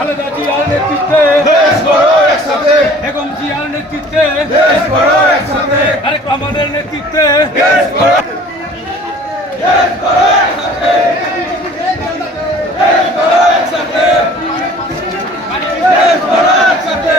খালেদা জিয়ার নেতৃত্বে দেশ গড়ো একসাথে, বেগম জিয়ার নেতৃত্বে দেশ গড়ো একসাথে, তারেক রহমানের নেতৃত্বে দেশ গড়ো একসাথে, দেশ গড়ো একসাথে, দেশ গড়ো একসাথে, দেশ গড়ো একসাথে।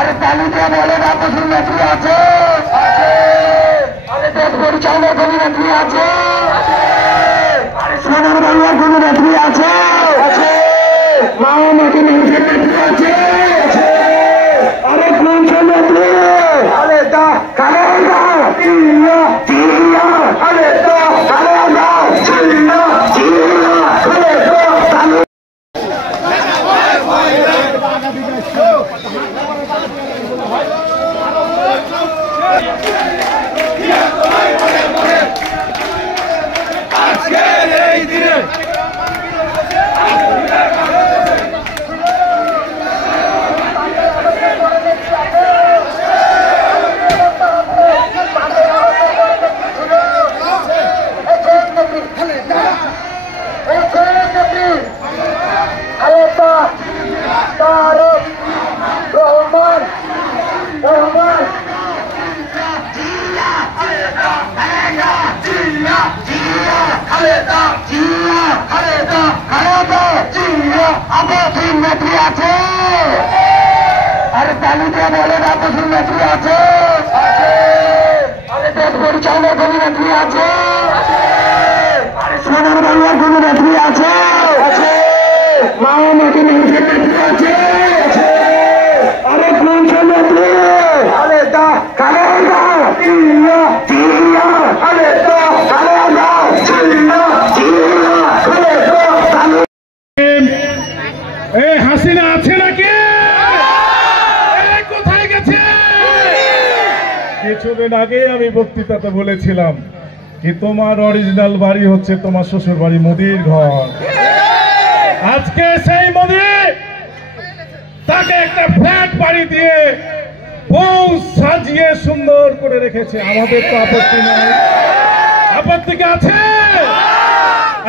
अरे तालुका बोले आपसी नेत्री আছে अरे देश পরিচালনা কোনো নেত্রী আছে अरे সোনার বাংলার কোনো নেত্রী আছে মা মাটি মানুষের নেত্রী আছে अरे কোন নেত্রী अरे তা খালেদা জিয়া জিয়া अरे তা খালেদা জিয়া জিয়া খালেদা আজকের এই দিনে নেত্রী আছে আরে তালুকা বলে আপসি নেত্রী আছে আরে দেশ পরিচালনা কোনো নেত্রী আছে আরে সোনার বাংলার কোনো নেত্রী আছে মা মাটি মানুষের নেত্রী আছে আরে কোন নেত্রী আরে তা খালেদা জিয়া জিয়া আরে তা খালেদা জিয়া জিয়া খালেদা হাসিনা আছে নাকি কোথায় গেছে? কিছুদিন আগে আমি বক্তৃতাতে বলেছিলাম কি তোমার অরিজিনাল বাড়ি হচ্ছে তোমার শ্বশুর বাড়ি মোদির ঘর। আজকে সেই মোদি তাকে একটা ফ্ল্যাট বাড়ি দিয়ে বউ সাজিয়ে সুন্দর করে রেখেছে। আমাদের তো আপত্তি নেই, আপত্তি কি আছে?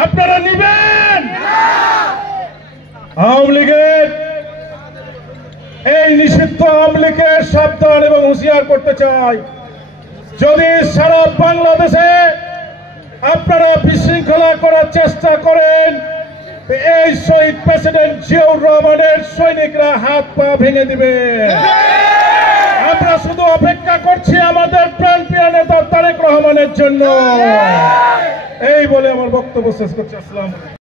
আপনারা নিবেন? আওয়ামী লীগের এই নিষিদ্ধ আওয়ামী লীগের সাবধান এবং হুঁশিয়ার করতে চাই, যদি সারা বাংলাদেশে আপনারা বিশৃঙ্খলা করার চেষ্টা করেন এই শহীদ প্রেসিডেন্ট জিয়াউর রহমানের সৈনিকরা হাত পা ভেঙে দিবে। আমরা শুধু অপেক্ষা করছি আমাদের প্রাণপ্রিয় নেতা তারেক রহমানের জন্য। এই বলে আমার বক্তব্য শেষ করছি। আসসালামু আলাইকুম।